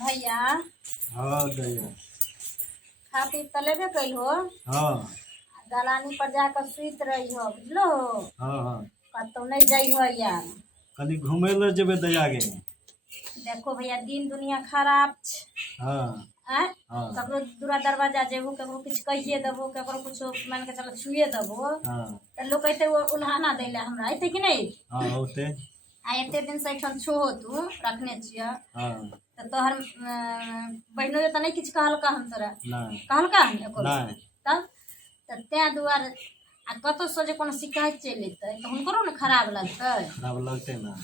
भैया हाँ दैया। खा पी त लेबे कई हो। हाँ दलानी पर जाकर सुत रही हो बुझलो। हाँ हाँ कतौ नहीं जाइ हो यार। कनी घूमे ले जेबे दैया गे। देखो भैया दिन दुनिया खराब छ। हाँ आय हाँ ककरो दूरा दरवाजा जेबो ककरो कुछ कहिए देबो ककरो कुछ मान के चलो छुए देबो हाँ तो लोग कहते वो उल्हाना दे ले हमरा अते कि नहीं। हाँ होते। आ एते दिन से एठन छो तू रखने छिया हाँ तो तोहर बहनो तो नहीं किछ कहलका हम तोरा नहीं कहलका हम एको नहीं तब तो ते दुआरे आ कतो से जे कोनो शिकायत चलि अयतै तो हुनकरो ने खराब लगतै। खराब लगते ना।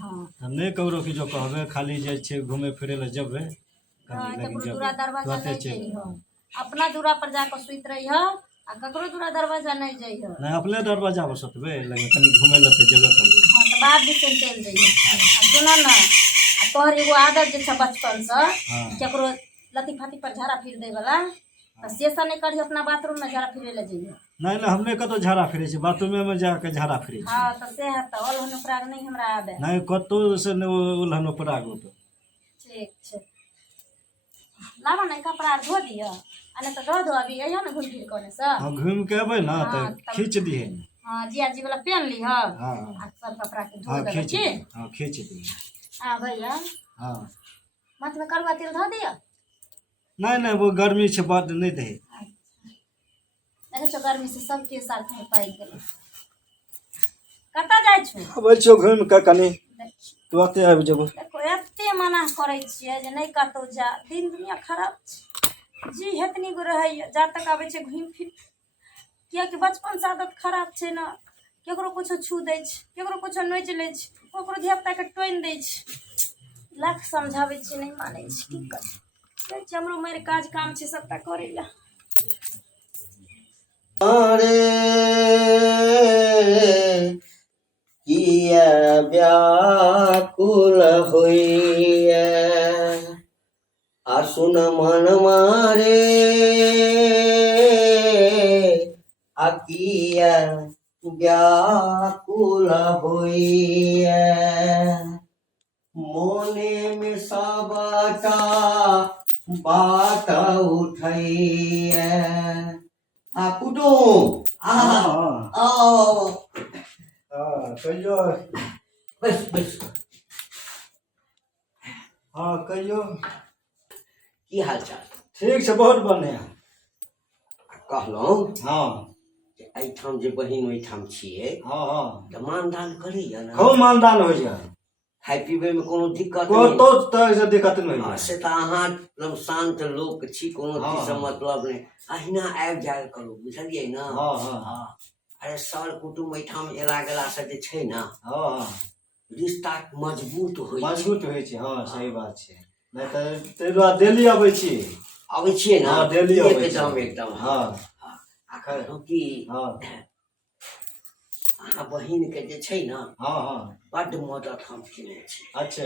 हाँ हम नहीं ककरो की जो कहबे खाली जे छे घूमे फिरे ले जेबे हाँ, कनी लेकिन ककरो जब दूरा दरवाजा तुरंते नहीं चल जइह अपना दूरा पर जाकर सुत रही हो आ ककरो दूरा दरवाजा नहीं जइह। नहीं अपने दरवाजा पर सुतबे लेकिन कनी घूमे ले तो जेबे करबे। हाँ तो बाहर भी चल जइह। आ सुनो ना आ तोहर एगो आदत जे छ बचपन से हाँ केकरो लती फाती पर झाड़ा फिर दे वाला तो से सब नहीं करी अपना बाथरूम में झाड़ा फिरे ले जइह। नहीं नहीं हमने कतो झाड़ा फिरे छी बाथरूम में जाके झाड़ा फिरे छी। हाँ तो से है तो ओल प्राग नहीं हमरा आबे। नहीं कतो से उल्हन पराग होतो। ठीक छै लावा नहीं कपड़ा आर धो दिया अने तो दो अभी अइयो ना घूम फिर कोने से। हाँ घूम के अबे ना तो हाँ, तब- खींच दिए। हाँ जिया जी वाला पहन ली हो हाँ आ सब कपड़ा के धो हाँ दे खींच छी। दिए। हाँ खींच दिए। आ भैया हाँ मत में कड़वा तेल धो दिया। नहीं नहीं वो गर्मी से बात नहीं दे। देखे छो गर्मी से सबके साथ में पाई गेल कतऽ जाइ छो। अब छो घूम के कनी तुरंते आबि जेबो। देखो एते मना करे छिए जे नहीं कतौ जा दिन दुनिया खराब छै जी हेतनी गो रहै जा तक आबै छै घूम फिर कियाकि बचपन से आदत खराब छै ना केकरो कुछो छू दै छै केकरो कुछो नोच लै छै ककरो धियापुता के टोइन दै छै लाख समझाबै छी नहीं मानै छै की कर हमरो मेरे काज काम छै सबटा करै ला। अरे किया व्याकुल होइए आसुन मन मारे आ किया व्याकुल होइए मोने में सबटा बात उठैए आ कुटुम हाँ आओ हाँ कहियो। बस बस हाँ कहियो। की हाल चाल ठीक छै बहुत बढ़िया। कहलहुँ हाँ जे एहिठाम जे बहिन ओहिठाम छियै हाँ हाँ तऽ मानदान करैया ने खूब मानदान हो जाए खाय पीबै में कोनो दिक्कत को नहीं। तो तरह से दिक्कत नहीं हाँ, है। से तऽ अहाँ एकदम शांत लोक छी कोनो हाँ, चीज से हाँ। मतलब नहीं अहिना आबि जायल करू बुझलियै ने। हाँ हाँ हाँ अरे सर कुटुम एहिठाम एला गेला से जे छै ने हाँ हाँ रिश्ता मजबूत होइ छै। मजबूत होइ छै। हाँ सही बात छै। नहीं तो ताहि दुआरे डेली अबै छी। अबै छियै ने हाँ डेली अबै छी। एकदम एकदम हाँ आ कहलहुँ कि हाँ अहाँ बहिन के जे छै ने हाँ हाँ बड्ड मदद हम केने छी। अच्छा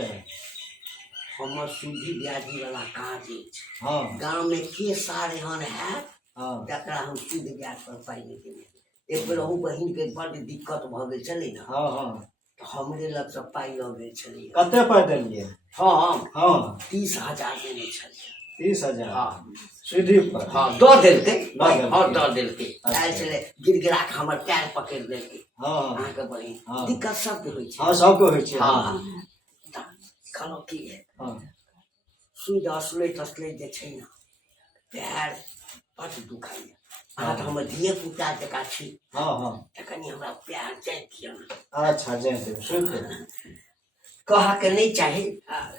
हमर सूदी ब्याजी वाला काज अछि हाँ गाँव में के सार एहन हैत हाँ जकरा हम सूद ब्याज पर पाइ नहि देने। एक बेर अहू बहिन के बड्ड दिक्कत भऽ गेल छलै ने हाँ हाँ तऽ हमरे लग से पाइ लऽ गेल छलै। कते पाइ देलियै। हम हाँ 30,000 देने छलियै। 30,000 हाँ सीधी पर। हाँ दऽ देलकै दऽ देलकै। हाँ दऽ देलकै अच्छा। आयल छलै गिड़गिड़ा के हमर पैर पकड़ि लेलकै हाँ हाँ अहाँके बहिन। हाँ। दिक्कत सबके होइ छै। हाँ सबके होइ छै। हाँ तऽ कहलहुँ की हाँ सुई असलैत असलैत जे छै ने पैर बड्ड दुखाइए। अहाँ तऽ हमर धिये पुता जकाँ छी हाँ हाँ तऽ कनि हमरा पैर जाइत दिअ ने। अच्छा जाए देब सुति कहऽके नहीं चाही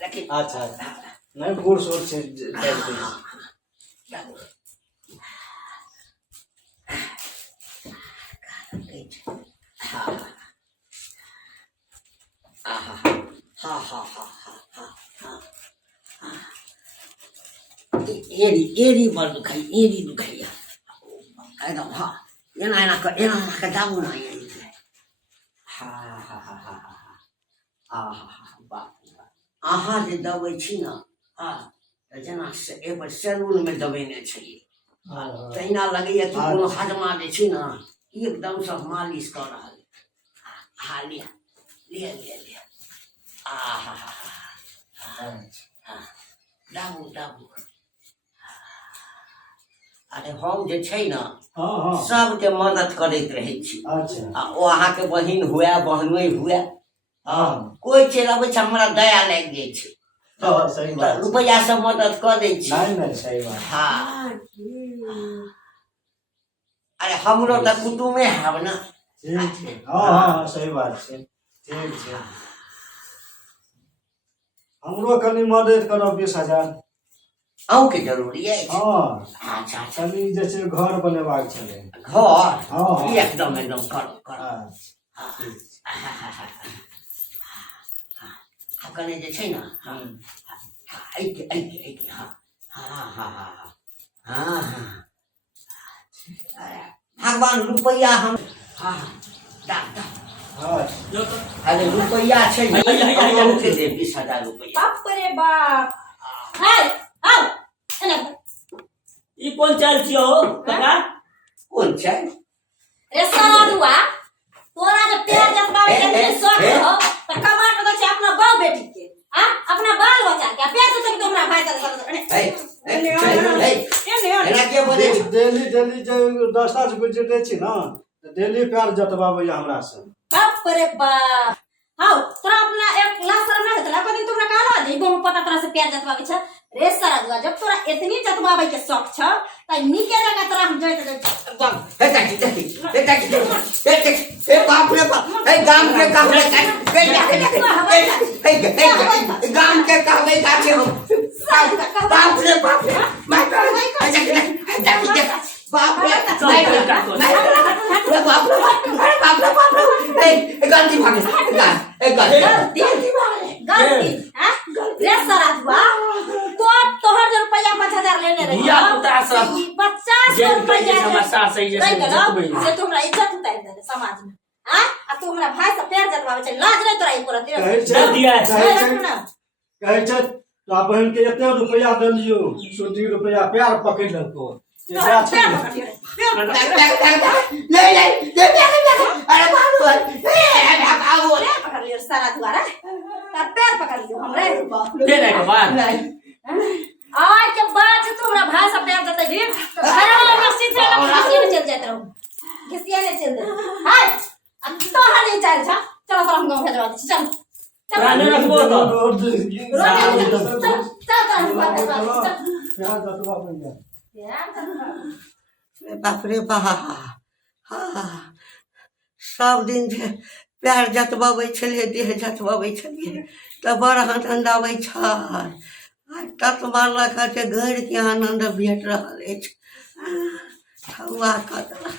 लेकिन अच्छा अच्छा नहीं बूढ़ सूढ़ से जाए दै छी। एरी बड़ दुखाइ एरी दुखाइए एकदम। हाँ एना एना के दाबू ना अहाँ जे दबै छी ने तऽ जेना एक बेर सैलून में दबेने छलियै तहिना लगैया कि कोनो हजमा जे छै ने एकदम से मालिश कर रहल है। हाँ लिया लिया लिया लिया दाबू दाबू अरे हम जे छै न हाँ हाँ सबके मदद करैत रहै छी अच्छा आ ओ अहाँके बहिन हुए बहनोइ हुए हाँ कोइ चलि अबै छै हमरा दया लागि जाइ छै हाँ सही बात छै। रुपैआ से मदद कऽ दै छी नहीं नहीं सही बात हाँ अरे हमरो तऽ कुटुमे हैब न ठीक छै हाँ हाँ हाँ सही बात छै ठीक छै हमरो कनि मदद करब 20,000 अहूँके जरूरी अछि हाँ अच्छा अच्छा कनि जे छै घर बनेबाक छलै घर हाँ एकदम एकदम करू करू हाँ ठीक छै। आ कनि जे छै न ऐके ऐके ऐके हाँ हाँ हाँ हाँ हाँ हाँ अरे भगवान रुपैआ हम हाँ हाँ दा दा हाँ अरे रुपैया छै न अहूँके दे 20,000 रुपैआ बाप रे बाप हाय आओ एने ई कोन चाल छियो काका कोन छै रे सारा दुआ तोरा जे पेड़ जतबावे के नहीं शौक हो त कमाट दे छै अपना बाप बेटी के आ अपना बाल बच्चा के पेड़ से तो हमरा भाई एना के बोले छै डेली डेली जे 10 गुजरे छी ना डेली प्यार जतबाबै हमरा से बाप रे बाप हाउ तोरा अपना एक लाख सर ना होतला कदिन तुमरा कहला जे बहु पता तोरा से प्यार जतबावे छ रे सारा दुआ जब तोरा इतनी जतबावे के शौक छ त निके जगह तोरा हम जाइत ए बाप रे बाप ए गाम के कहबै गाम के कहबै काछे हम बाप रे बाप बाप रे बाप रे गलती भागे गलती हां रे सारा दुआ तो तोहर जो रुपया 5,000 लेने रही धिया पुता सब 50 रुपया समस्या सही जैसे जतबै से तुमरा इज्जत उतार दे समाज में हां आ तू हमरा भाई से पैर जतबावे छै लाज नहीं तोरा ई करत दे दिया कहै छै तो बहन के एते रुपया देलियो छोटी रुपया प्यार पकड़ लको एकरा छै अरे बाबू ए पकड़ लियो सारा द्वारा ता पैर पकड़ लियो हमरे दे दे के बाद आज के बाद तू हमरा भाई से पैर जते भी घर वाला मस्जिद से मस्जिद में चल जात रहू किसिया ने चल दे हाय अब तो हर चल जा चलो हम गांव भेजवा दे चल रानी रखबो तो प्यार जतबाबै बाप रे बाप हाँ सब दिन जे प्यार जतबाबै छलियै देह जतबाबै छलियै तऽ बड़ आनन्द आबै छै तत मारलक जे घर के आनन्द भेट रहल अछि हौआ कऽ देलक